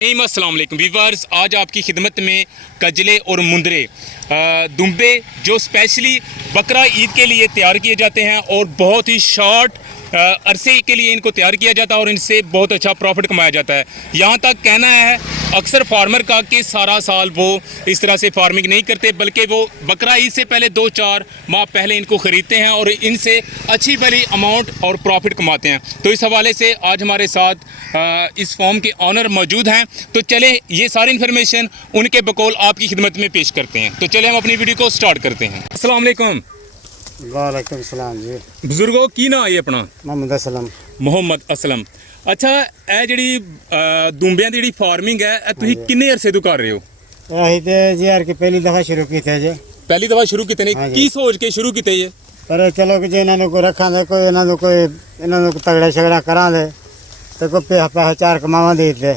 अस्सलाम वालेकुम वीवर्स, आज आपकी खिदमत में कजले और मुंदरे दुम्बे जो स्पेशली बकरा ईद के लिए तैयार किए जाते हैं और बहुत ही शॉर्ट अरसे के लिए इनको तैयार किया जाता है और इनसे बहुत अच्छा प्रॉफिट कमाया जाता है। यहाँ तक कहना है अक्सर फार्मर का कि सारा साल वो इस तरह से फार्मिंग नहीं करते, बल्कि वो बकरा ईद से पहले 2-4 माह पहले इनको ख़रीदते हैं और इनसे अच्छी भली अमाउंट और प्रॉफिट कमाते हैं। तो इस हवाले से आज हमारे साथ इस फॉर्म के ऑनर मौजूद हैं। तो चले ये सारी इन्फॉर्मेशन उनके बकौल आपकी खिदमत में पेश करते हैं। तो चले हम अपनी वीडियो को स्टार्ट करते हैं। अस्सलाम वालेकुम। वालेकुम सलाम जी। बुजुर्गो की ना है अपना? मोहम्मद असलम। मोहम्मद असलम। अच्छा, ਇਹ ਜਿਹੜੀ ਦੁੰਬਿਆਂ ਦੀ ਜਿਹੜੀ ਫਾਰਮਿੰਗ ਹੈ ਇਹ ਤੁਸੀਂ ਕਿੰਨੇ ਅਰਸੇ ਤੋਂ ਕਰ ਰਹੇ ਹੋ? ਅਸੀਂ ਤੇ ਜੀ ਯਾਰ ਕਿ ਪਹਿਲੀ ਦਫਾ ਸ਼ੁਰੂ ਕੀਤਾ ਜੀ। ਪਹਿਲੀ ਦਫਾ ਸ਼ੁਰੂ ਕੀਤੇ ਨੇ? ਕੀ ਸੋਚ ਕੇ ਸ਼ੁਰੂ ਕੀਤੇ ਜੀ? ਪਰ ਚਲੋ ਕਿ ਜੇ ਇਹਨਾਂ ਨੂੰ ਕੋਈ ਰੱਖਾਂਗੇ, ਕੋਈ ਇਹਨਾਂ ਨੂੰ ਤਗੜਾ ਛਗੜਾ ਕਰਾਂਗੇ ਤੇ ਕੋਈ ਪੈਸਾ ਚਾਰ ਕਮਾਵਾਂ ਦੇ ਦਿੱਤੇ।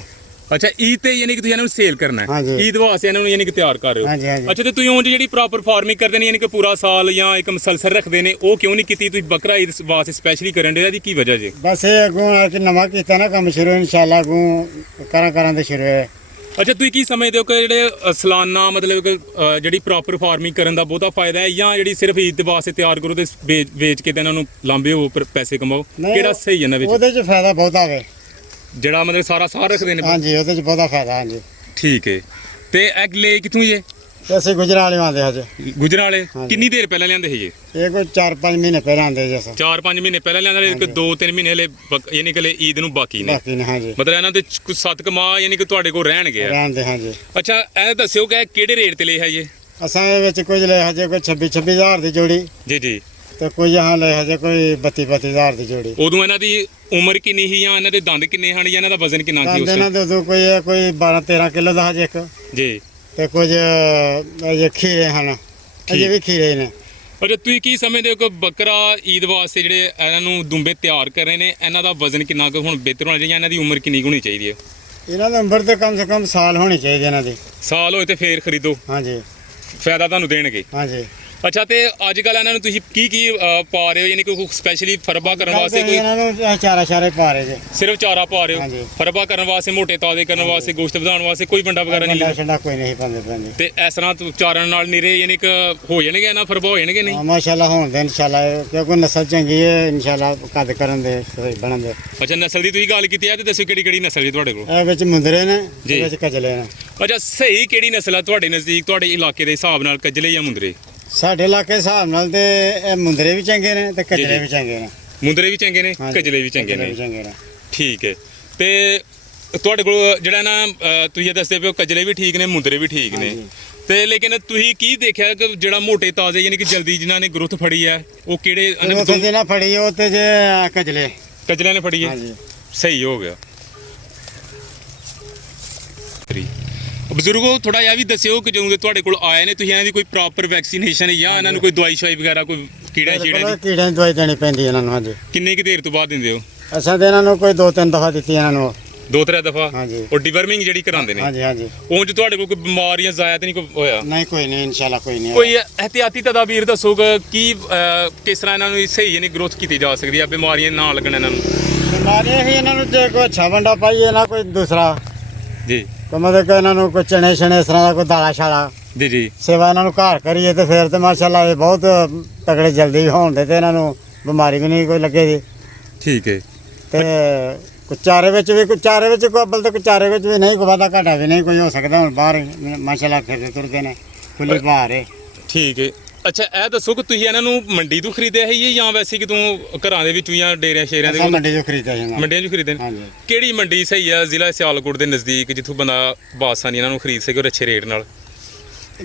ਅੱਛਾ, ਈਦ ਤੇ ਯਾਨੀ ਕਿ ਤੁਸੀਂ ਇਹਨਾਂ ਨੂੰ ਸੇਲ ਕਰਨਾ ਹੈ? ਹਾਂਜੀ। ਈਦ ਵਾਸਤੇ ਇਹਨਾਂ ਨੂੰ ਯਾਨੀ ਕਿ ਤਿਆਰ ਕਰ ਰਹੇ ਹੋ? ਹਾਂਜੀ ਹਾਂਜੀ। ਅੱਛਾ, ਤੇ ਤੁਸੀਂ ਉਂਝ ਜਿਹੜੀ ਪ੍ਰੋਪਰ ਫਾਰਮਿੰਗ ਕਰਦੇ ਨੇ ਯਾਨੀ ਕਿ ਪੂਰਾ ਸਾਲ ਜਾਂ ਇੱਕ ਮਸਲਸਲ ਰੱਖਦੇ ਨੇ, ਉਹ ਕਿਉਂ ਨਹੀਂ ਕੀਤੀ? ਤੁਸੀਂ ਬੱਕਰਾ ਈਦ ਵਾਸਤੇ ਸਪੈਸ਼ਲੀ ਕਰਨ ਦੇ, ਇਹਦੀ ਕੀ ਵਜ੍ਹਾ ਜੀ? ਬਸ ਇਹ ਅੱਗੋਂ ਆ ਕਿ ਨਵਾਂ ਕੀਤਾ ਨਾ ਕੰਮ ਸ਼ੁਰੂ, ਇਨਸ਼ਾਅੱਲਾ ਅੱਗੋਂ ਕਰਾਂ ਤੇ ਸ਼ੁਰੂ ਹੈ। ਅੱਛਾ, ਤੁਸੀਂ ਕੀ ਸਮਝਦੇ ਹੋ ਕਿ ਜਿਹੜੇ ਸਾਲਾਨਾ ਮਤਲਬ ਕਿ ਜਿਹੜੀ ਪ੍ਰੋਪਰ ਫਾਰਮਿੰਗ ਕਰਨ ਦਾ ਬਹੁਤਾ ਫਾਇਦਾ ਹੈ, ਜਾਂ ਜਿਹੜੀ ਸਿਰਫ ਈਦ ਦੇ ਵਾਸਤੇ ਤਿਆਰ ਕਰੋ ਤੇ ਵੇਚ ਕੇ ਤੇ ਇਹਨਾਂ ਨੂੰ ਲਾਂਬੇ ਹੋ ਪਰ ਪੈਸੇ ਕਮਾਓ, ਕਿਹੜਾ ਸਹੀ ਹੈ ਇਹਨਾਂ ਵਿੱਚ? ਉਹਦੇ 'ਚ ਫਾਇਦਾ ਬਹੁਤ ਆਵੇ, ਜਿਹੜਾ ਮਤਲਬ ਸਾਰਾ ਸਾਰ ਰੱਖਦੇ ਨੇ? ਹਾਂਜੀ, ਉਹਦੇ 'ਚ ਬਹੁਤਾ ਫਾਇਦਾ। ਹਾਂਜੀ ਠੀਕ ਹੈ। ਤੇ ਐਗ ਲੈ ਕਿੱਥੋਂ ਜੇ? ਅਸੀਂ ਗੁਜਰਾਲੇ ਆਉਂਦੇ ਹਜੇ। ਗੁਜਰਾਲੇ ਕਿੰਨੀ ਦੇਰ ਪਹਿਲਾਂ ਲਿਆਂਦੇ ਸੀ ਜੀ? ਇਹ ਕੋਈ 4-5 ਮਹੀਨੇ ਪਹਿਲਾਂ ਆਉਂਦੇ ਜੀ। 4-5 ਮਹੀਨੇ ਪਹਿਲਾਂ ਲਿਆਂਦੇ, ਇੱਕ 2-3 ਮਹੀਨੇ ਹਲੇ ਯਾਨੀ ਕਿ ਈਦ ਨੂੰ ਬਾਕੀ ਨੇ? ਬਾਕੀ ਨੇ, ਹਾਂਜੀ। ਮਤਲਬ ਇਹਨਾਂ ਦੇ ਕੁਝ 7 ਮਾਹ ਯਾਨੀ ਕਿ ਤੁਹਾਡੇ ਕੋਲ ਰਹਿਣਗੇ? ਰਹਿੰਦੇ, ਹਾਂਜੀ। ਅੱਛਾ, ਇਹ ਦੱਸਿਓ ਕਿ ਕਿਹੜੇ ਰੇਟ ਤੇ ਲਿਆ ਜੀ? ਅਸਾਂ ਇਹ ਵਿੱਚ ਕੁਝ ਲੈ ਹਜੇ ਕੋਈ 26 ਹਜ਼ਾਰ ਦੀ ਜੋੜੀ, ਜੀ ਜੀ। ਤੇ ਕੋਈ यहाँ ਲੈ ਹਜੇ ਕੋਈ 32 ਹਜ਼ਾਰ ਦੀ ਜੋੜੀ। ਉਦੋਂ ਇਹਨਾਂ ਦੀ ਉਮਰ ਕਿੰਨੀ ਸੀ, ਜਾਂ ਇਹਨਾਂ ਦੇ ਦੰਦ ਕਿੰਨੇ ਹਨ, ਜਾਂ ਇਹਨਾਂ ਦਾ ਵਜ਼ਨ ਕਿੰਨਾ ਸੀ ਉਸ ਇਹਨਾਂ ਦੇ ਉਦੋਂ ਕੋਈ 12-13 ਕਿਲੋ ਦਾ ਹਜੇ ਇੱਕ, ਜੀ। ਤੇ ਕੁਝ ਅਜੇ ਖੀਰੇ ਹਨ, ਅਜੇ ਵੀ ਖੀਰੇ ਨੇ। ਅੱਛਾ, ਤੁਸੀਂ ਕੀ ਸਮਝਦੇ ਹੋ ਕਿ ਬੱਕਰਾ ਈਦ ਵਾਸਤੇ ਜਿਹੜੇ ਇਹਨਾਂ ਨੂੰ ਦੁੰਬੇ ਤਿਆਰ ਕਰ ਰਹੇ ਨੇ, ਇਹਨਾਂ ਦਾ ਵਜ਼ਨ ਕਿੰਨਾ ਕੁ ਹੁਣ ਬਿਹਤਰ ਹੋਣਾ ਚਾਹੀਦਾ, ਇਹਨਾਂ ਦੀ ਉਮਰ ਕਿੰਨੀ ਕੁ ਹੋਣੀ ਚਾਹੀਦੀ ਹੈ? ਇਹਨਾਂ ਦੀ ਉਮਰ ਤੇ ਕਮ ਸੇ ਕਮ ਸਾਲ ਹੋਣੀ ਚਾਹੀਦੀ ਇਹਨਾਂ ਦੀ। ਸਾਲ ਹੋਏ ਤੇ ਫੇਰ ਖਰੀਦੋ, ਹਾਂਜੀ ਫਾਇਦਾ ਤੁਹਾਨੂੰ ਦੇਣਗੇ। ਹਾਂਜੀ। ਅੱਛਾ, ਤੇ ਅੱਜ ਕੱਲ ਇਹਨਾਂ ਨੂੰ ਤੁਸੀਂ ਕੀ ਪਾ ਰਹੇ ਹੋ, ਯਾਨੀ ਕਿ ਸਪੈਸ਼ਲੀ ਫਰਬਾ ਕਰਨ ਵਾਸਤੇ ਕੋਈ? ਇਹਨਾਂ ਨੂੰ ਚਾਰਾ ਪਾ ਰਹੇ ਜੇ। ਸਿਰਫ ਚਾਰਾ ਪਾ ਰਹੇ ਹੋ? ਹਾਂਜੀ। ਫਰਬਾ ਕਰਨ ਵਾਸਤੇ, ਮੋਟੇ ਤਾਜ਼ੇ ਕਰਨ ਵਾਸਤੇ, ਗੋਸ਼ਤ ਵਧਾਉਣ ਵਾਸਤੇ ਕੋਈ ਵੰਡਾ ਵਗੈਰਾ ਨਹੀਂ ਲਿਆ? ਵੰਡਾ ਕੋਈ ਨਹੀਂ ਪਾਉਂਦੇ ਪੈਂਦੇ। ਤੇ ਇਸ ਤਰ੍ਹਾਂ ਚਾਰਨ ਨਾਲ ਨਿਰੇ ਯਾਨੀ ਕਿ ਹੋ ਜਾਣਗੇ, ਇਹਨਾਂ ਫਰਬਾ ਹੋ ਜਾਣਗੇ? ਨਹੀਂ, ਮਾਸ਼ਾਅੱਲਾ ਹੋਣ ਦੇ ਇਨਸ਼ਾਅੱਲਾ, ਕਿਉਂਕਿ ਨਸਲ ਚੰਗੀ ਹੈ ਇਨਸ਼ਾਅੱਲਾ, ਕੱਦ ਕਰਨ ਦੇ ਸਹੀ ਬਣਨ ਦੇ। ਅੱਛਾ, ਨਸਲ ਦੀ ਤੁਸੀਂ ਗੱਲ ਕੀਤੀ ਹੈ, ਤੇ ਦੱਸੋ ਕਿਹੜੀ ਨਸਲ ਜੀ ਤੁਹਾਡੇ ਕੋਲ? ਇਹ ਵਿੱਚ ਮੁੰਦਰੇ ਨੇ, ਇਹ ਵਿੱਚ ਕਜਲੇ ਨੇ। ਅੱਛਾ, ਸਹੀ ਕਿਹੜੀ ਨਸਲ ਆ ਤੁਹਾਡੇ ਨਜ਼ਦੀਕ, ਤੁਹਾਡੇ ਇਲਾਕੇ ਦੇ ਹਿਸਾਬ ਨਾਲ, ਕਜਲੇ ਜਾਂ ਮੁੰਦਰੇ? ਸਾਡੇ ਇਲਾਕੇ ਹਿਸਾਬ ਨਾਲ ਤੇ ਇਹ ਮੁੰਦਰੇ ਵੀ ਚੰਗੇ ਨੇ ਤੇ ਕਜਲੇ ਵੀ ਚੰਗੇ ਨੇ। ਮੁੰਦਰੇ ਵੀ ਚੰਗੇ ਨੇ, ਕਜਲੇ ਵੀ ਚੰਗੇ ਨੇ। ਠੀਕ ਹੈ। ਤੇ ਤੁਹਾਡੇ ਕੋਲ ਜਿਹੜਾ ਨਾ ਤੁਸੀਂ ਇਹ ਦੱਸਦੇ ਪਏ ਕਜਲੇ ਵੀ ਠੀਕ ਨੇ, ਮੁੰਦਰੇ ਵੀ ਠੀਕ ਨੇ, ਤੇ ਲੇਕਿਨ ਤੁਸੀਂ ਕੀ ਦੇਖਿਆ ਕਿ ਜਿਹੜਾ ਮੋਟੇ ਤਾਜ਼ੇ ਯਾਨੀ ਕਿ ਜਲਦੀ ਜਿਨ੍ਹਾਂ ਨੇ ਗਰੋਥ ਫੜੀ ਹੈ, ਉਹ ਕਿਹੜੇ? ਜਿਹਨਾਂ ਫੜੀ ਉਹ ਤੇ ਜੇ ਕਜਲਿਆਂ ਨੇ ਫੜੀ ਹੈ, ਸਹੀ ਹੋ ਗਿਆ। ਬਜ਼ੁਰਗੋ, ਥੋੜਾ ਜਿਹਾ ਵੀ ਦੱਸਿਓ ਕਿ ਜਦੋਂ ਤੁਹਾਡੇ ਕੋਲ ਆਏ ਨੇ, ਤੁਸੀਂ ਇਹਨਾਂ ਦੀ ਕੋਈ ਪ੍ਰੋਪਰ ਵੈਕਸੀਨੇਸ਼ਨ ਜਾਂ ਇਹਨਾਂ ਨੂੰ ਕੋਈ ਦਵਾਈ ਸ਼ਵਾਈ ਵਗੈਰਾ, ਕੋਈ ਕੀੜਾ ਦੀ ਦਵਾਈ ਦੇਣੀ ਪੈਂਦੀ ਇਹਨਾਂ ਨੂੰ? ਹਾਂਜੀ। ਕਿੰਨੇ ਕੁ ਦੇਰ ਤੋਂ ਬਾਅਦ ਦਿੰਦੇ ਹੋ? ਅਸਾਂ ਤੇ ਇਹਨਾਂ ਨੂੰ ਕੋਈ 2-3 ਦਫਾ ਦਿੱਤੀ ਇਹਨਾਂ ਨੂੰ। 2-3 ਦਫਾ? ਹਾਂਜੀ। ਉਹ ਡਿਵਰਮਿੰਗ ਜਿਹੜੀ ਕਰਾਉਂਦੇ ਨੇ? ਹਾਂਜੀ ਹਾਂਜੀ। ਉਂਝ ਤੁਹਾਡੇ ਕੋਲ ਕੋਈ ਬਿਮਾਰ ਜਾਂ ਜ਼ਾਇਆ ਤਾਂ ਨਹੀਂ ਕੋਈ ਹੋਇਆ? ਨਹੀਂ, ਕੋਈ ਨਹੀਂ ਇਨਸ਼ਾਅੱਲਾ, ਕੋਈ ਨਹੀਂ। ਕੋਈ ਇਹਤਿਆਤੀ ਤਦਾਬੀਰ ਦੱਸੋਗੇ ਕਿ ਕਿਸ ਤਰ੍ਹਾਂ ਇਹਨਾਂ ਨੂੰ ਸਹੀ ਯਾਨੀ ਗਰੋਥ ਕੀਤੀ ਜਾ ਸਕਦੀ ਹੈ, ਬਿਮਾਰੀਆਂ ਨਾ ਲੱਗਣ ਇਹਨਾਂ ਨੂੰ? ਬਿਮਾਰੀਆਂ ਹੀ ਇਹਨਾਂ ਨੂੰ ਜੇ ਕੋਈ ਅੱਛਾ ਵੰਡਾ ਪਾਈਏ ਨਾ, ਕੋਈ ਦੂਸਰਾ ਜੀ, ਮਤਲਬ ਕਿ ਇਹਨਾਂ ਨੂੰ ਕੋਈ ਚਣੇ ਛਣੇ ਇਸ ਤਰ੍ਹਾਂ ਦਾ ਕੋਈ ਦਾਲਾ ਛਾਲਾ ਜੀ ਜੀ, ਸੇਵਾ ਇਹਨਾਂ ਨੂੰ ਘਰ ਕਰੀਏ ਤੇ ਫਿਰ ਤੇ ਮਾਸ਼ਾਅੱਲਾ ਇਹ ਬਹੁਤ ਤਗੜੇ ਜਲਦੀ ਹੋਣ ਦੇ ਤੇ ਇਹਨਾਂ ਨੂੰ ਬਿਮਾਰੀ ਵੀ ਨਹੀਂ ਕੋਈ ਲੱਗੇਗੀ। ਠੀਕ ਹੈ। ਤੇ ਚਾਰੇ ਵਿੱਚ ਕੋਈ ਅੱਬਲ ਤੇ ਚਾਰੇ ਵਿੱਚ ਵੀ ਨਹੀਂ, ਕੋਈ ਵਾਧਾ ਘਾਟਾ ਵੀ ਨਹੀਂ ਕੋਈ ਹੋ ਸਕਦਾ। ਹੁਣ ਬਾਹਰ ਮਾਸ਼ਾਅੱਲਾ ਫਿਰਦੇ ਤੁਰਦੇ ਨੇ, ਖੁੱਲੀ ਬਾਹਰ ਹੈ। ਠੀਕ ਹੈ। ਅੱਛਾ, ਇਹ ਦੱਸੋ ਕਿ ਤੁਸੀਂ ਇਹਨਾਂ ਨੂੰ ਮੰਡੀ ਤੋਂ ਖਰੀਦਿਆ ਹੈ ਜਾਂ ਵੈਸੇ ਕਿਤੋਂ ਘਰਾਂ ਦੇ ਵਿੱਚੋਂ ਜਾਂ ਡੇਰਿਆਂ ਸ਼ੇਰਿਆਂ ਦੇ? ਮੰਡੀ ਤੋਂ ਖਰੀਦਿਆ ਜਾਂਦਾ। ਮੰਡੀਆਂ 'ਚੋਂ ਖਰੀਦੇ ਨੇ? ਹਾਂਜੀ। ਕਿਹੜੀ ਮੰਡੀ ਸਹੀ ਆ ਜ਼ਿਲ੍ਹਾ ਸਿਆਲਕੋਟ ਦੇ ਨਜ਼ਦੀਕ, ਜਿੱਥੋਂ ਬੰਦਾ ਬਾਸਾਨੀ ਇਹਨਾਂ ਨੂੰ ਖਰੀਦ ਸਕੇ ਅੱਛੇ ਰੇਟ ਨਾਲ?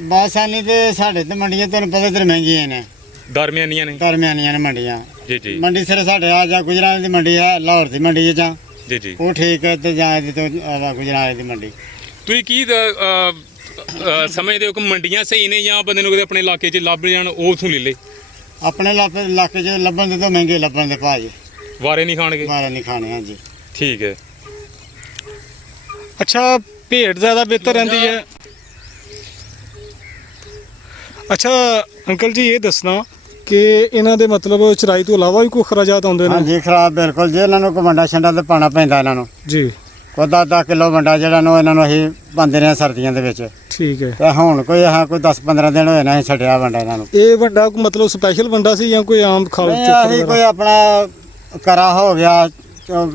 ਬਾਸਾਨੀ ਤੇ ਸਾਡੇ ਤੇ ਮੰਡੀਆਂ ਤੁਹਾਨੂੰ ਪਤਾ ਤੇ ਮਹਿੰਗੀਆਂ ਨੇ, ਦਰਮਿਆਨੀਆਂ ਨੇ? ਦਰਮਿਆਨੀਆਂ ਨੇ ਮੰਡੀਆਂ। ਜੀ ਜੀ। ਮੰਡੀ ਸਿਰ ਸਾਡੇ ਆ ਜਾਂ ਗੁਜਰਾਤ ਦੀ ਮੰਡੀ ਹੈ, ਲਾਹੌਰ ਦੀ ਮੰਡੀ ਹੈ ਜਾਂ ਜੀ ਜੀ, ਉਹ ਠੀਕ ਹੈ, ਤੇ ਜਾਂ ਇਹਦੀ ਤੋਂ ਗੁਜਰਾਤ ਦੀ ਮੰਡੀ। ਤੁਸੀਂ ਕੀ ਸਮਝਦੇ ਹੋ ਕਿ ਮੰਡੀਆਂ ਸਹੀ ਨੇ, ਜਾਂ ਬੰਦੇ ਨੂੰ ਕਿਤੇ ਆਪਣੇ ਇਲਾਕੇ 'ਚ ਲੱਭ ਜਾਣ ਉਹ ਉਥੋਂ ਲੈ ਲੇ? ਆਪਣੇ ਇਲਾਕੇ 'ਚ ਲੱਭਣ ਦੇ ਤਾਂ ਮਹਿੰਗੇ ਲੱਭਣ ਦੇ ਭਾਅ ਜੀ, ਵਾਰੇ ਨਹੀਂ ਖਾਣਗੇ? ਵਾਰੇ ਨਹੀਂ ਖਾਣੇ। ਹਾਂਜੀ। ਠੀਕ ਹੈ। ਅੱਛਾ, ਭੇਡ ਜ਼ਿਆਦਾ ਬਿਹਤਰ ਰਹਿੰਦੀ ਹੈ? ਅੱਛਾ ਅੰਕਲ ਜੀ, ਇਹ ਦੱਸਣਾ ਕਿ ਇਹਨਾਂ ਦੇ ਮਤਲਬ ਚਰਾਈ ਤੋਂ ਇਲਾਵਾ ਵੀ ਕੋਈ ਖਰਾਜਾਤ ਆਉਂਦੇ ਨੇ? ਹਾਂਜੀ, ਖਰਾਬ ਬਿਲਕੁਲ ਜੀ। ਇਹਨਾਂ ਨੂੰ ਕੋਈ ਵੰਡਾ ਛੰਡਾ ਤੇ ਪਾਣਾ ਪੈਂਦਾ ਇਹਨਾਂ ਨੂੰ ਜੀ। ਕੋਈ 10 ਕਿਲੋ ਵੰਡਾ ਜਿਹੜਾ ਨੂੰ ਇਹਨਾਂ ਨੂੰ ਅਸੀਂ ਪਾਉਂਦੇ ਰਹੇ ਸਰਦੀਆਂ ਦੇ ਵਿੱਚ। ਠੀਕ ਹੈ। ਤੇ ਹੁਣ ਕੋਈ ਕੋਈ 10-15 ਦਿਨ ਹੋਏ ਨੇ ਅਸੀਂ ਛੱਡਿਆ ਵੰਡਾ ਇਹਨਾਂ ਨੂੰ। ਇਹ ਵੰਡਾ ਮਤਲਬ ਸਪੈਸ਼ਲ ਵੰਡਾ ਸੀ ਜਾਂ ਕੋਈ ਆਮ ਖਾਲ ਨਹੀਂ, ਚੋਕਰ ਅਸੀਂ ਵਗੈਰਾ? ਕੋਈ ਆਪਣਾ ਕਰਾ ਹੋ ਗਿਆ,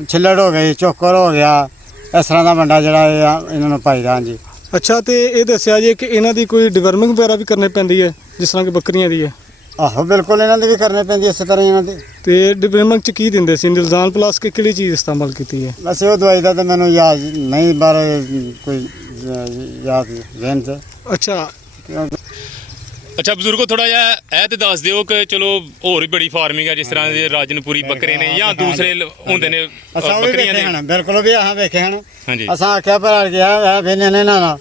ਛਿੱਲੜ ਹੋ ਗਈ, ਚੋਕਰ ਹੋ ਗਿਆ, ਇਸ ਤਰ੍ਹਾਂ ਦਾ ਵੰਡਾ ਜਿਹੜਾ ਇਹਨਾਂ ਨੂੰ ਪਾਈਦਾ। ਹਾਂਜੀ। ਅੱਛਾ, ਤੇ ਇਹ ਦੱਸਿਆ ਜੀ ਕਿ ਇਹਨਾਂ ਦੀ ਕੋਈ ਡਿਵਰਮਿੰਗ ਵਗੈਰਾ ਵੀ ਕਰਨੀ ਪੈਂਦੀ ਹੈ ਜਿਸ ਤਰ੍ਹਾਂ ਕਿ ਬੱਕਰੀਆਂ ਦੀ ਹੈ? ਆਹੋ ਬਿਲਕੁਲ, ਇਹਨਾਂ ਦੀ ਵੀ ਕਰਨੀ ਪੈਂਦੀ ਇਸੇ ਤਰ੍ਹਾਂ ਇਹਨਾਂ ਦੀ। ਤੇ ਡਿਵਰਮਿੰਗ ਚ ਕੀ ਦਿੰਦੇ ਸੀ? ਨਿਲਜ਼ਾਨ ਪਲੱਸ ਕਿ ਕਿਹੜੀ ਚੀਜ਼ ਇਸਤੇਮਾਲ ਕੀਤੀ ਹੈ? ਵੈਸੇ ਉਹ ਦਵਾਈ ਦਾ ਤਾਂ ਮੈਨੂੰ ਯਾਦ ਨਹੀਂ, ਬਾਰੇ ਕੋਈ ਯਾਦ ਜ਼ਹਿਨ 'ਚ। ਅੱਛਾ। ਅੱਛਾ ਬਜ਼ੁਰਗੋ, ਥੋੜਾ ਜਿਹਾ ਇਹ ਤੇ ਦੱਸ ਦਿਓ ਕਿ ਚਲੋ ਹੋਰ ਵੀ ਬੜੀ ਫਾਰਮਿੰਗ ਹੈ ਜਿਸ ਤਰ੍ਹਾਂ ਦੇ ਰਾਜਨਪੁਰੀ ਬੱਕਰੇ ਨੇ ਜਾਂ ਦੂਸਰੇ ਹੁੰਦੇ ਨੇ ਅਸਾਂ ਉਹ ਵੀ ਬੱਕਰੀਆਂ ਵੇਖੇ ਦੇ। ਹਨ, ਬਿਲਕੁਲ ਵੀ ਆਹ ਵੇਖੇ ਹਨ। ਹਾਂਜੀ। ਅਸਾਂ ਆਖਿਆ ਪਰ ਗਿਆ ਵੇ ਨੇ ਨਾ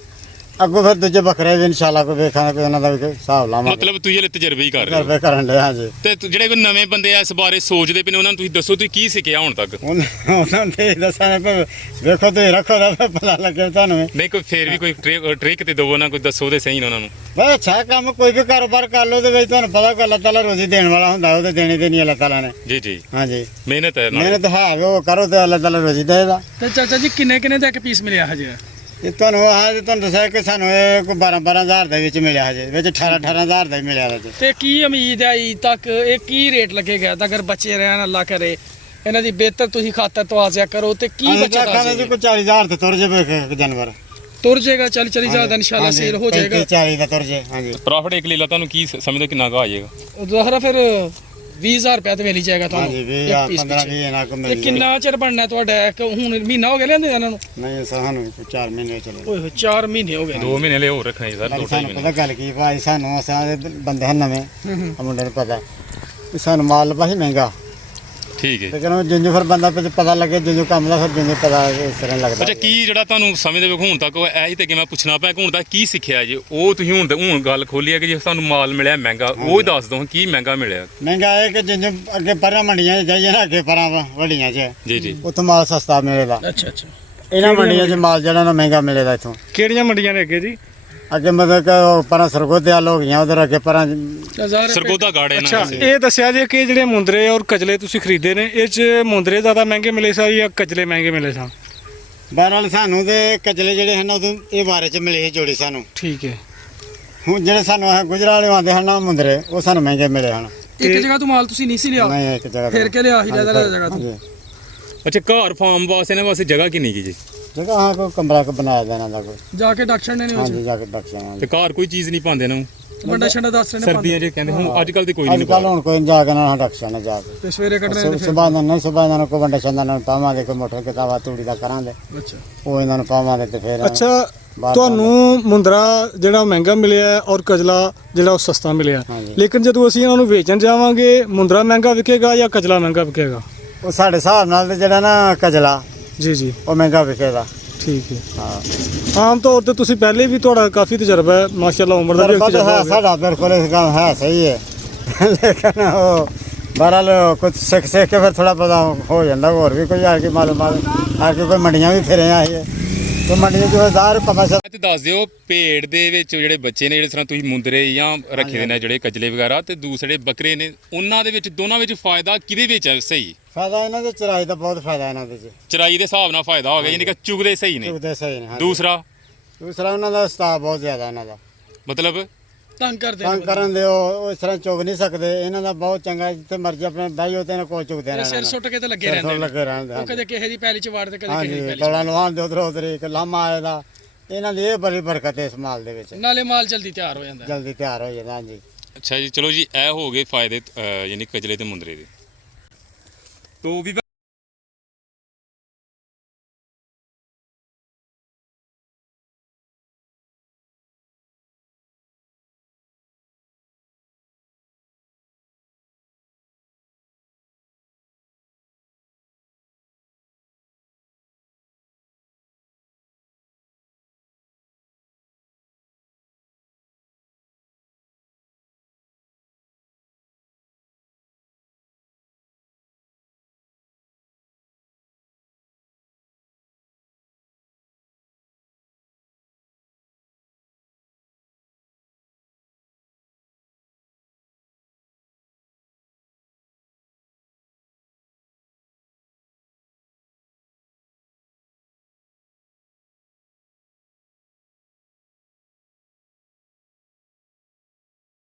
ਅੱਗੋਂ ਫਿਰ ਦੂਜੇ ਬੱਕਰੇ ਵੀ ਇਨਸ਼ਾਅੱਲਾ ਕੋਈ ਵੇਖਾਂਗੇ, ਕੋਈ ਉਹਨਾਂ ਦਾ ਵੀ ਕੋਈ ਹਿਸਾਬ ਲਾਵਾਂਗੇ। ਮਤਲਬ ਤੁਸੀਂ ਹਲੇ ਤਜਰਬੇ ਹੀ ਕਰ ਰਹੇ ਹੋ ਕਰਦੇ ਕਰਨ ਦੇ। ਹਾਂਜੀ। ਤੇ ਜਿਹੜੇ ਕੋਈ ਨਵੇਂ ਬੰਦੇ ਆ ਇਸ ਬਾਰੇ ਸੋਚਦੇ ਪਏ ਨੇ ਉਹਨਾਂ ਨੂੰ ਤੁਸੀਂ ਦੱਸੋ ਤੁਸੀਂ ਕੀ ਸਿੱਖਿਆ ਹੁਣ ਤੱਕ? ਉਹਨਾਂ ਦੇ ਦੱਸਾਂ ਵੇਖੋ ਤੁਸੀਂ ਰੱਖੋ ਦਾ ਪਤਾ ਲੱਗੇ ਤੁਹਾਨੂੰ ਵੀ। ਨਹੀਂ ਕੋਈ ਫੇਰ ਵੀ ਕੋਈ ਟ੍ਰਿਕ ਤੇ ਦਿਓ ਨਾ, ਕੋਈ ਦੱਸੋ ਤੇ ਸਹੀ ਨਾ ਉਹਨਾਂ ਨੂੰ। ਬਸ ਅੱਛਾ ਕੰਮ, ਕੋਈ ਵੀ ਕਾਰੋਬਾਰ ਕਰ ਲਓ ਉਹਦੇ ਵਿੱਚ ਤੁਹਾਨੂੰ ਪਤਾ ਕਿ ਅੱਲਾਹ ਤਾਲਾ ਰੋਜ਼ੀ ਦੇਣ ਵਾਲਾ ਹੁੰਦਾ, ਉਹ ਤੇ ਦੇਣੀ ਦੇਣੀ ਅੱਲਾਹ ਤਾਲਾ ਨੇ। ਜੀ ਜੀ, ਹਾਂਜੀ। ਮਿਹਨਤ ਹੈ ਨਾਲ। ਮਿਹਨਤ ਹੈ ਵੀ ਉਹ ਕਰੋ ਤੇ ਅੱਲਾਹ ਤਾਲਾ ਰੋਜ਼ੀ ਦੇਗਾ। ਤੇ ਚਾਚਾ ਜੀ ਕਿੰਨੇ ਦਾ ਇੱਕ ਪੀਸ ਮਿਲਿਆ ਹਜੇ? ਇਹ ਤੁਹਾਨੂੰ ਤੁਹਾਨੂੰ ਦੱਸਿਆ ਕਿ ਸਾਨੂੰ ਇਹ ਕੋਈ 12,000 ਦੇ ਵਿੱਚ ਮਿਲਿਆ ਹਜੇ, ਵਿੱਚ 18,000 ਦਾ ਹੀ ਮਿਲਿਆ ਵਿੱਚ। ਤੇ ਕੀ ਉਮੀਦ ਹੈ ਈਦ ਤੱਕ ਇਹ ਕੀ ਰੇਟ ਲੱਗੇਗਾ? ਤਾਂ ਅਗਰ ਬੱਚੇ ਰਹਿਣ ਅੱਲਾ ਕਰੇ, ਇਹਨਾਂ ਦੀ ਬਿਹਤਰ ਤੁਸੀਂ ਖਾਤਰ ਤਵਾਜ਼ਿਆ ਕਰੋ ਤੇ ਕੀ ਅਸੀਂ ਬੱਚਾ ਆਖਾਂਗੇ ਜੀ ਕੋਈ 40,000 ਤੇ ਤੁਰ ਜਾਵੇ ਇੱਕ ਜਾਨਵਰ। ਤੁਰ ਜਾਏਗਾ? 40 ਜ਼ਿਆਦਾ ਇਨਸ਼ਾਅੱਲਾ ਸੇਲ ਹੋ ਜਾਏਗਾ। 40 ਦਾ ਤੁਰ ਜੇ। ਹਾਂਜੀ। ਪ੍ਰੋਫਿਟ ਇੱਕ ਲੀਲਾ ਤੁਹਾਨੂੰ ਕੀ ਸਮਝਦੇ ਕਿੰਨਾ ਕੁ ਆ ਜਾਏਗਾ? ਦੁਆਰਾ ਫਿਰ 20,000 ਰੁਪਏ ਤੇ ਮਿਲ ਹੀ ਜਾਏਗਾ ਤੁਹਾਨੂੰ। ਹਾਂਜੀ, 20 ਇੱਕ piece 15 ਪਿੱਛੇ। 20 ਨਾ ਕੋ ਤੇ ਮਿਲ ਕਿੰਨਾ ਚਿਰ ਬਣਨਾ ਤੁਹਾਡਾ? ਇੱਕ ਹੁਣ ਮਹੀਨਾ ਹੋ ਗਿਆ ਲਿਆਂਦੇ ਇਹਨਾਂ ਨੂੰ? ਨਹੀਂ ਸਾਨੂੰ 4 ਮਹੀਨੇ ਚਲੇ। ਓਏ ਹੋਏ 4 ਮਹੀਨੇ ਹੋ ਗਏ ਨੇ। 2 ਮਹੀਨੇ ਲਈ ਹੋਰ ਰੱਖਣੇ ਸਰ, 2 ਸਾਨੂੰ ਮਹੀਨੇ। ਪਤਾ ਗੱਲ ਕੀ ਭਾਈ, ਸਾਨੂੰ ਅਸਾਂ ਦੇ ਬੰਦੇ ਹਨ ਨਵੇਂ, ਆ ਮੁੰਡੇ ਨੂੰ ਪਤਾ ਵੀ ਸਾਨੂੰ ਮਾਲ ਲੱਭਾ ਸੀ ਮਹਿੰਗਾ। ਠੀਕ ਹੈ। ਲੇਕਿਨ ਜਿੰਜੂ ਫਿਰ ਬੰਦਾ ਪਤਾ ਲੱਗੇ, ਜਿੰਜੂ ਕੰਮ ਦਾ ਫਿਰ ਜਿੰਜੂ ਪਤਾ ਇਸ ਤਰ੍ਹਾਂ ਲੱਗਦਾ। ਅੱਛਾ, ਕੀ ਜਿਹੜਾ ਤੁਹਾਨੂੰ ਸਮਝਦੇ ਵੇਖੋ ਹੁਣ ਤੱਕ ਇਹੀ ਤੇ ਕਿ ਮੈਂ ਪੁੱਛਣਾ ਪਿਆ ਕਿ ਹੁਣ ਤੱਕ ਕੀ ਸਿੱਖਿਆ ਜੀ? ਉਹ ਤੁਸੀਂ ਹੁਣ ਗੱਲ ਖੋਲੀ ਹੈ ਕਿ ਜੇ ਤੁਹਾਨੂੰ ਮਾਲ ਮਿਲਿਆ ਮਹਿੰਗਾ, ਉਹ ਹੀ ਦੱਸ ਦਿਓ ਕੀ ਮਹਿੰਗਾ ਮਿਲਿਆ। ਮਹਿੰਗਾ ਇਹ ਕਿ ਜਿੰਜੂ ਅੱਗੇ ਪਰਾਂ ਮੰਡੀਆਂ 'ਚ ਜਾਈਏ ਨਾ, ਅੱਗੇ ਪਰਾਂ ਵੱਡੀਆਂ 'ਚ ਜੀ ਜੀ। ਉੱਥੋਂ ਮਾਲ ਸਸਤਾ ਮਿਲੇਗਾ। ਅੱਛਾ। ਇਹਨਾਂ ਮੰਡੀਆਂ 'ਚ ਮਾਲ ਜਿਹੜਾ ਨਾ ਮਹਿੰਗਾ ਮਿਲੇਗਾ ਇੱਥੋਂ। ਕਿਹੜੀਆਂ ਮੰਡੀਆਂ ਨੇ ਅੱਗੇ ਜੀ? ਅੱਗੇ ਮਤਲਬ ਕਿ ਉਹ ਪਰਾਂ ਸਰਗੋਦਿਆਲ ਹੋ ਗਈਆਂ, ਉਧਰ ਅੱਗੇ ਪਰਾਂ ਸਰਗੋਦਾ ਗਾੜੇ ਅੱਛਾ, ਨਾ। ਇਹ ਦੱਸਿਆ ਜੀ ਕਿ ਜਿਹੜੇ ਮੁੰਦਰੇ ਔਰ ਕਜਲੇ ਤੁਸੀਂ ਖਰੀਦੇ ਨੇ, ਇਹ ਚ ਮੁੰਦਰੇ ਜ਼ਿਆਦਾ ਮਹਿੰਗੇ ਮਿਲੇ ਸਨ ਜਾਂ ਕਜਲੇ ਮਹਿੰਗੇ ਮਿਲੇ ਸਨ? ਬਹਰਹਾਲ ਸਾਨੂੰ ਤੇ ਕਜਲੇ ਜਿਹੜੇ ਹਨ ਉਦੋਂ ਇਹ ਬਾਰੇ 'ਚ ਮਿਲੇ ਸੀ ਜੋੜੀ ਸਾਨੂੰ। ਠੀਕ ਹੈ। ਹੁਣ ਜਿਹੜੇ ਸਾਨੂੰ ਇਹ ਗੁਜਰਾਂ ਵਾਲੇ ਆਉਂਦੇ ਹਨ ਨਾ ਮੁੰਦਰੇ, ਉਹ ਸਾਨੂੰ ਮਹਿੰਗੇ ਮਿਲੇ ਹਨ। ਇੱਕ ਜਗ੍ਹਾ ਤੋਂ ਮਾਲ ਤੁਸੀਂ ਨਹੀਂ ਸੀ ਲਿਆ? ਨਹੀਂ, ਇੱਕ ਜਗ੍ਹਾ ਫਿਰ ਕੇ ਲਿਆ ਸੀ ਜ਼ਿਆਦਾ ਜਗ੍ਹਾ ਤੋਂ? ਹਾਂਜੀ। ਅੱਛਾ, ਘਰ ਫਾਰਮ ਵਾਸਤੇ ਇਹਨਾਂ ਵਾਸਤੇ ਜਗ੍ਹਾ ਕਿੰਨੀ ਕੀ ਜੀ? ਜਗ੍ਹਾ ਹਾਂ ਕੋਈ ਕਮਰਾ ਬਣਾਇਆ ਦਾ ਇਹਨਾਂ ਦਾ ਕੋਈ। ਜਾ ਕੇ ਡਾਕਟਰ ਨੇ ਹਾਂਜੀ, ਜਾ ਕੇ ਬਖਸ਼ਾਂ। ਤੇ ਘਰ ਕੋਈ ਚੀਜ਼ ਨਹੀਂ ਪਾਉਂਦੇ ਨਾ ਵੰਡਾ ਛੰਡਾ ਦੱਸ ਰਹੇ ਨੇ ਸਰਦੀਆਂ ਜੇ ਕਹਿੰਦੇ, ਹੁਣ ਅੱਜ ਕੱਲ ਤੇ ਕੋਈ ਅੱਜ ਨਹੀਂ ਕੱਲ ਹੁਣ ਕੋਈ ਨੀ ਜਾ ਕੇ ਨਾ ਡਕਸ਼ਾਂ ਨਾ ਜਾ ਕੇ ਤੇ ਸਵੇਰੇ ਕੱਢਣੇ ਨੇ ਫਿਰ? ਸੁਬਾਹ ਨੂੰ ਸੁਬਾਹ ਨੂੰ ਕੋਈ ਵੰਡਾ ਛੰਦਾ ਨੂੰ ਪਾਵਾਂਗੇ, ਕੋਈ ਮੋਟਰ ਕਿਤਾਬਾ ਤੂੜੀ ਦਾ ਕਰਾਂਗੇ, ਅੱਛਾ। ਉਹ ਇਹਨਾਂ ਨੂੰ ਪਾਵਾਂਗੇ ਤੇ ਫਿਰ ਅੱਛਾ, ਬਾਹਰ ਤੁਹਾਨੂੰ ਮੁੰਦਰਾ ਜਿਹੜਾ ਮਹਿੰਗਾ ਮਿਲਿਆ ਔਰ ਕਜਲਾ ਜਿਹੜਾ ਉਹ ਸਸਤਾ ਮਿਲਿਆ, ਹਾਂਜੀ। ਲੇਕਿਨ ਜਦੋਂ ਅਸੀਂ ਇਹਨਾਂ ਨੂੰ ਵੇਚਣ ਜਾਵਾਂਗੇ ਮੁੰਦਰਾ ਮਹਿੰਗਾ ਵਿਕੇਗਾ ਜਾਂ ਕਜਲਾ ਮਹਿੰਗਾ ਵਿਕੇਗਾ? ਉਹ ਸਾਡੇ ਹਿਸਾਬ ਨਾਲ ਤੇ ਜਿਹੜਾ ਨਾ ਕਜਲਾ ਜੀ ਉਹ ਮਹਿੰਗਾ ਵਿਕੇਗਾ। ਠੀਕ ਹੈ। ਹਾਂ, ਆਮ ਤੌਰ ਤੇ ਤੁਸੀਂ ਪਹਿਲੇ ਵੀ ਤੁਹਾਡਾ ਕਾਫੀ ਤਜਰਬਾ ਹੈ, ਮਾਸ਼ਾਅੱਲਾ ਉਮਰ ਦਾ ਵੀ ਇੱਕ ਤਜਰਬਾ ਤਜਰਬਾ ਹੈ ਹੋ ਗਿਆ। ਸਾਡਾ, ਬਿਲਕੁਲ ਇਸ ਗੱਲ ਹੈ ਸਹੀ ਹੈ। ਲੇਕਿਨ ਉਹ ਬਹਰਹਾਲ ਕੁਝ ਸਿੱਖ ਕੇ ਫਿਰ ਥੋੜਾ ਪਤਾ ਹੋ ਜਾਂਦਾ। ਹੋਰ ਵੀ ਕੋਈ ਆ ਕੇ ਮਾਲੂਮਾਤ ਆ ਕੇ ਕੋਈ ਮੰਡੀਆਂ ਵੀ ਫਿਰੇ ਆਏ ਹੈ, ਤੇ ਮੰਡੀਆਂ 'ਚ ਜ਼ਾਹਰ ਪਤਾ ਚੱਲ। ਤੇ ਦੱਸ ਦਿਓ ਭੇਡ ਦੇ ਵਿੱਚ ਜਿਹੜੇ ਬੱਚੇ ਨੇ, ਜਿਹੜੇ ਤਰ੍ਹਾਂ ਤੁਸੀਂ ਮੁੰਦਰੇ ਜਾਂ ਰੱਖੇ ਨੇ ਜਿਹੜੇ ਕਜਲੇ ਵਗੈਰਾ, ਤੇ ਦੂਸਰੇ ਬੱਕਰੇ ਨੇ, ਉਹਨਾਂ ਦੇ ਵਿੱਚ ਦੋਨਾਂ ਵਿੱਚ ਫਾਇਦਾ ਕਿਹਦੇ ਵਿੱਚ ਹੈ ਸਹੀ? ਫਾਇਦਾ ਇਹਨਾਂ ਦੇ ਚਰਾਈ ਦਾ ਬਹੁਤ ਫਾਇਦਾ ਇਹਨਾਂ ਦੇ 'ਚ। ਚਰਾਈ ਦੇ ਹਿਸਾਬ ਨਾਲ ਫਾਇਦਾ ਹੋ ਗਿਆ, ਯਾਨੀ ਕਿ ਚੁਗਦੇ ਸਹੀ ਨੇ। ਚੁਗਦੇ ਸਹੀ ਨੇ। ਹਾਂਜੀ। ਦੂਸਰਾ ਉਹਨਾਂ ਦਾ ਸਟਾਫ ਬਹੁਤ ਜ਼ਿਆਦਾ ਇਹਨਾਂ ਦਾ। ਮਤਲਬ ਤੰਗ ਕਰਦੇ ਤੰਗ ਕਰਨ ਦੇ ਉਹ ਇਸ ਤਰ੍ਹਾਂ ਚੁਗ ਨਹੀਂ ਸਕਦੇ। ਇਹਨਾਂ ਦਾ ਬਹੁਤ ਚੰਗਾ, ਜਿੱਥੇ ਮਰਜ਼ੀ ਆਪਣੇ ਬਾਈਓ ਤੇ ਇਹਨਾਂ ਕੋਲ ਚੁਗਦੇ ਰਹਿਣਾ। ਸਿਰ ਸੁੱਟ ਕੇ ਤੇ ਲੱਗੇ ਸਿਰ ਰਹਿੰਦੇ ਸੁੱਟ ਨੇ। ਲੱਗੇ ਰਹਿੰਦੇ। ਉਹ ਕਦੇ ਕਿਸੇ ਦੀ ਪੈਲੀ ਚ ਵੜ ਤੇ ਕਦੇ ਕਿਸੇ ਹਾਂਜੀ, ਦੀ ਪੈਲੀ ਦੌੜਾਂ ਲਵਾਉਣ ਦੇ ਉਧਰ ਇੱਕ ਲਾਮਾ ਆਏ ਦਾ। ਇਹਨਾਂ ਦੀ ਇਹ ਬੜੀ ਬਰਕਤ ਹੈ ਇਸ ਮਾਲ ਦੇ ਵਿੱਚ, ਚ। ਨਾਲੇ ਮਾਲ ਜਲਦੀ ਤਿਆਰ ਹੋ ਜਾਂਦਾ। ਜਲਦੀ ਤਿਆਰ ਹੋ ਜਾਂਦਾ। ਹਾਂਜੀ। ਅੱਛਾ ਜੀ, ਚਲੋ ਜੀ, ਇਹ ਹੋ ਗਏ ਫਾਇਦੇ ਯਾਨੀ ਕਜਲੇ ਤੇ ਮੁੰਦਰੇ ਦੇ। तो